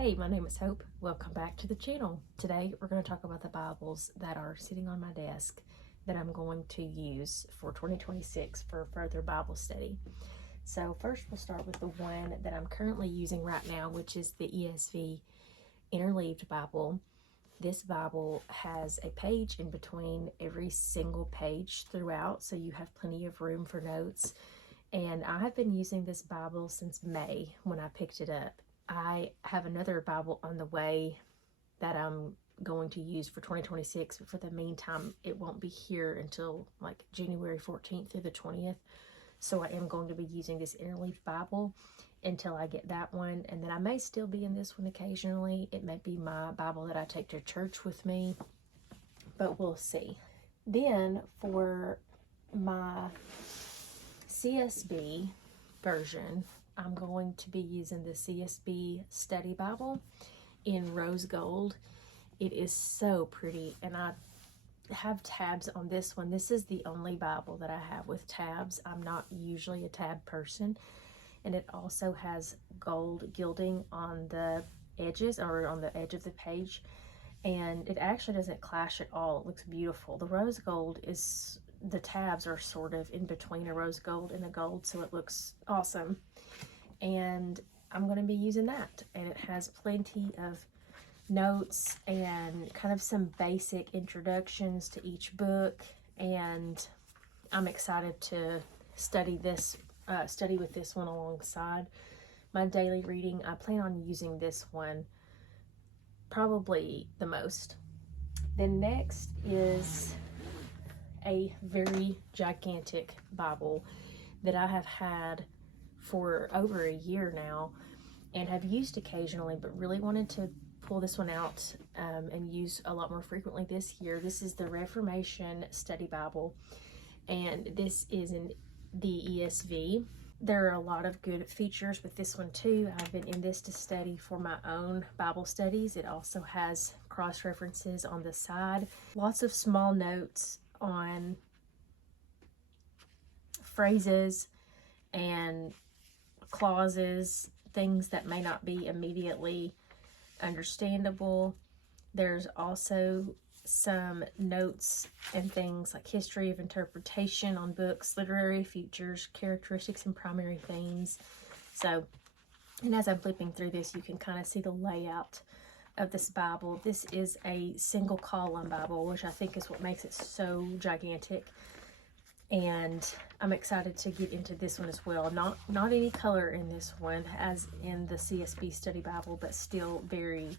Hey, my name is Hope. Welcome back to the channel. Today we're going to talk about the Bibles that are sitting on my desk that I'm going to use for 2026 for further Bible study. So first we'll start with the one that I'm currently using right now, which is the ESV Interleaved Bible. This Bible has a page in between every single page throughout, so you have plenty of room for notes. And I have been using this Bible since May when I picked it up. I have another Bible on the way that I'm going to use for 2026, but for the meantime, it won't be here until like January 14th through the 20th. So I am going to be using this Interleaved Bible until I get that one, and then I may still be in this one occasionally. It may be my Bible that I take to church with me, but we'll see. Then for my CSB version, I'm going to be using the CSB Study Bible in rose gold. It is so pretty, and I have tabs on this one. This is the only Bible that I have with tabs. I'm not usually a tab person, and it also has gold gilding on the edges or on the edge of the page, and it actually doesn't clash at all. It looks beautiful. The rose gold is, the tabs are sort of in between a rose gold and a gold, so it looks awesome. And I'm going to be using that, and it has plenty of notes and kind of some basic introductions to each book, and I'm excited to study with this one alongside my daily reading. I plan on using this one probably the most. Then next is a very gigantic Bible that I have had for over a year now and have used occasionally, but really wanted to pull this one out and use a lot more frequently this year. This is the Reformation Study Bible, and this is in the ESV. There are a lot of good features with this one too. I've been in this to study for my own Bible studies. It also has cross references on the side, lots of small notes on phrases and clauses, things that may not be immediately understandable. There's also some notes and things like history of interpretation on books, literary features, characteristics, and primary themes. So, and as I'm flipping through this, you can kind of see the layout of this Bible. This is a single column Bible, which I think is what makes it so gigantic. And I'm excited to get into this one as well. Not any color in this one as in the CSB Study Bible, but still very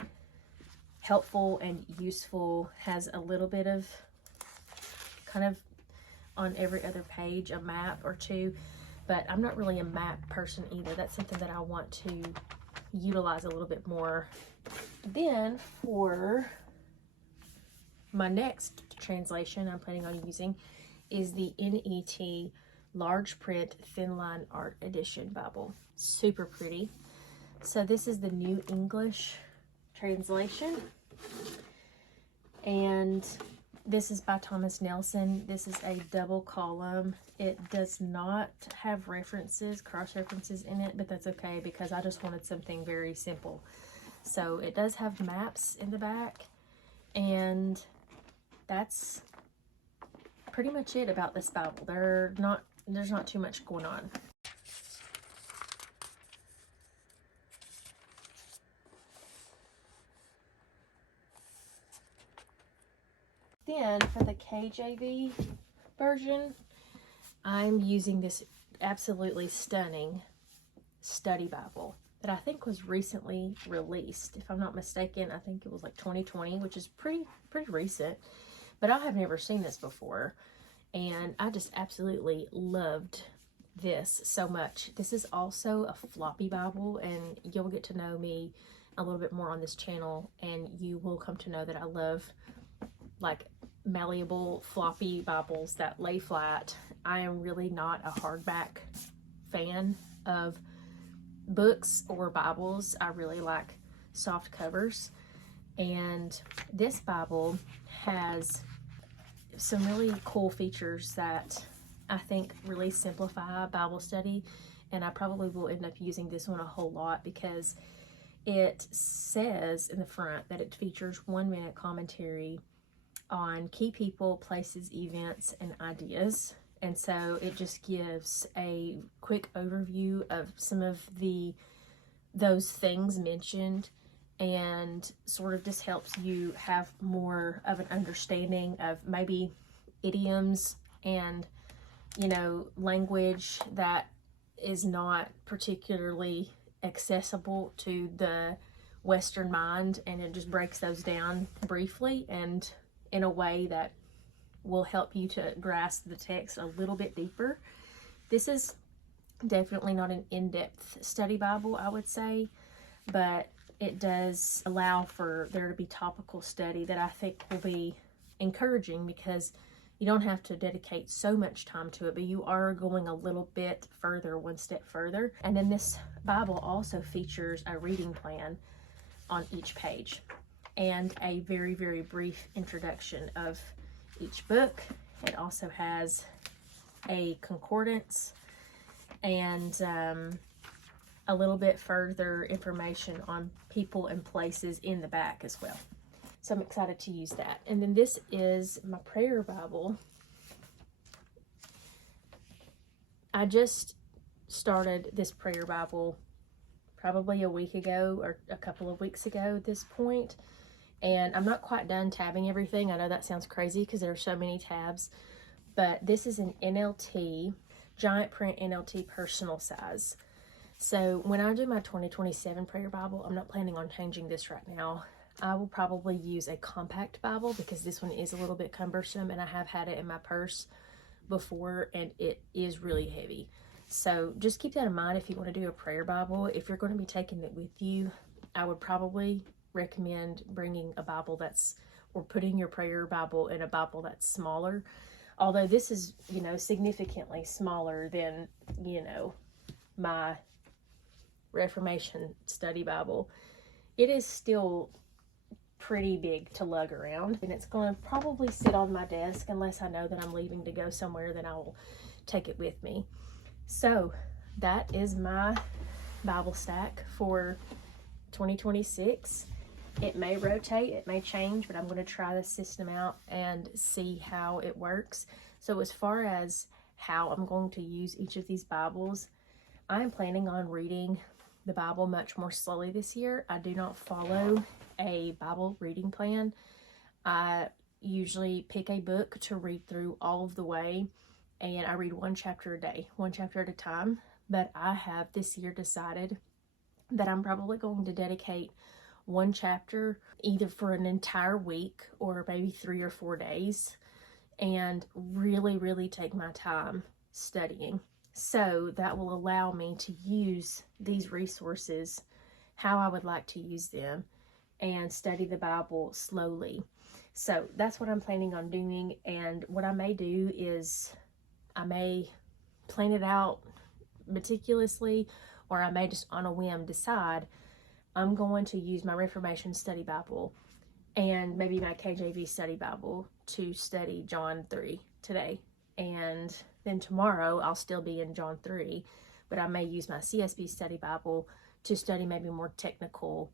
helpful and useful. Has a little bit of kind of on every other page a map or two, but I'm not really a map person either. That's something that I want to utilize a little bit more. Then for my next translation I'm planning on using is the NET Large Print Thin Line Art Edition Bible. Super pretty. So this is the New English translation, and this is by Thomas Nelson. This is a double column. It does not have references, cross references in it, but that's okay because I just wanted something very simple. So it does have maps in the back, and that's pretty much it about this Bible. There's not too much going on. Then for the KJV version, I'm using this absolutely stunning study Bible that I think was recently released. If I'm not mistaken, I think it was like 2020, which is pretty recent. But I have never seen this before, and I just absolutely loved this so much. This is also a floppy Bible, and you'll get to know me a little bit more on this channel, and you will come to know that I love like malleable floppy Bibles that lay flat. I am really not a hardback fan of books or Bibles. I really like soft covers, and this Bible has some really cool features that I think really simplify Bible study, and I probably will end up using this one a whole lot because It says in the front that it features 1-minute commentary on key people, places, events, and ideas. And so it just gives a quick overview of some of those things mentioned, and sort of just helps you have more of an understanding of maybe idioms and, you know, language that is not particularly accessible to the Western mind, and it just breaks those down briefly and in a way that will help you to grasp the text a little bit deeper. This is definitely not an in-depth study Bible, I would say, but it does allow for there to be topical study that I think will be encouraging, because you don't have to dedicate so much time to it, but you are going a little bit further, one step further. And then this Bible also features a reading plan on each page and a very, very brief introduction of each book. It also has a concordance and a little bit further information on people and places in the back as well. So I'm excited to use that. And then this is my prayer Bible. I just started this prayer Bible probably a week ago or a couple of weeks ago at this point. And I'm not quite done tabbing everything. I know that sounds crazy because there are so many tabs. But this is an NLT, giant print NLT personal size. So when I do my 2027 prayer Bible, I'm not planning on changing this right now. I will probably use a compact Bible because this one is a little bit cumbersome, and I have had it in my purse before and it is really heavy. So just keep that in mind if you want to do a prayer Bible. If you're going to be taking it with you, I would probably recommend bringing a Bible or putting your prayer Bible in a Bible that's smaller. Although this is, you know, significantly smaller than, you know, my Reformation study Bible. It is still pretty big to lug around, and it's going to probably sit on my desk unless I know that I'm leaving to go somewhere, then I will take it with me. So that is my Bible stack for 2026. It may rotate, it may change, but I'm going to try the system out and see how it works. So as far as how I'm going to use each of these Bibles, I'm planning on reading the Bible much more slowly this year. I do not follow a Bible reading plan. I usually pick a book to read through all of the way, and I read one chapter a day, one chapter at a time. But I have this year decided that I'm probably going to dedicate one chapter either for an entire week or maybe 3 or 4 days, and really, really take my time studying. So that will allow me to use these resources how I would like to use them and study the Bible slowly. So that's what I'm planning on doing. And what I may do is I may plan it out meticulously, or I may just on a whim decide I'm going to use my Reformation study Bible and maybe my KJV study Bible to study John 3 today. And then tomorrow I'll still be in John 3, but I may use my CSB study Bible to study maybe more technical.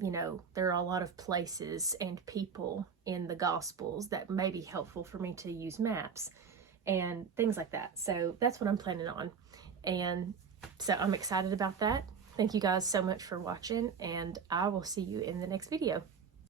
You know, there are a lot of places and people in the Gospels that may be helpful for me to use maps and things like that. So that's what I'm planning on. And so I'm excited about that. Thank you guys so much for watching, and I will see you in the next video.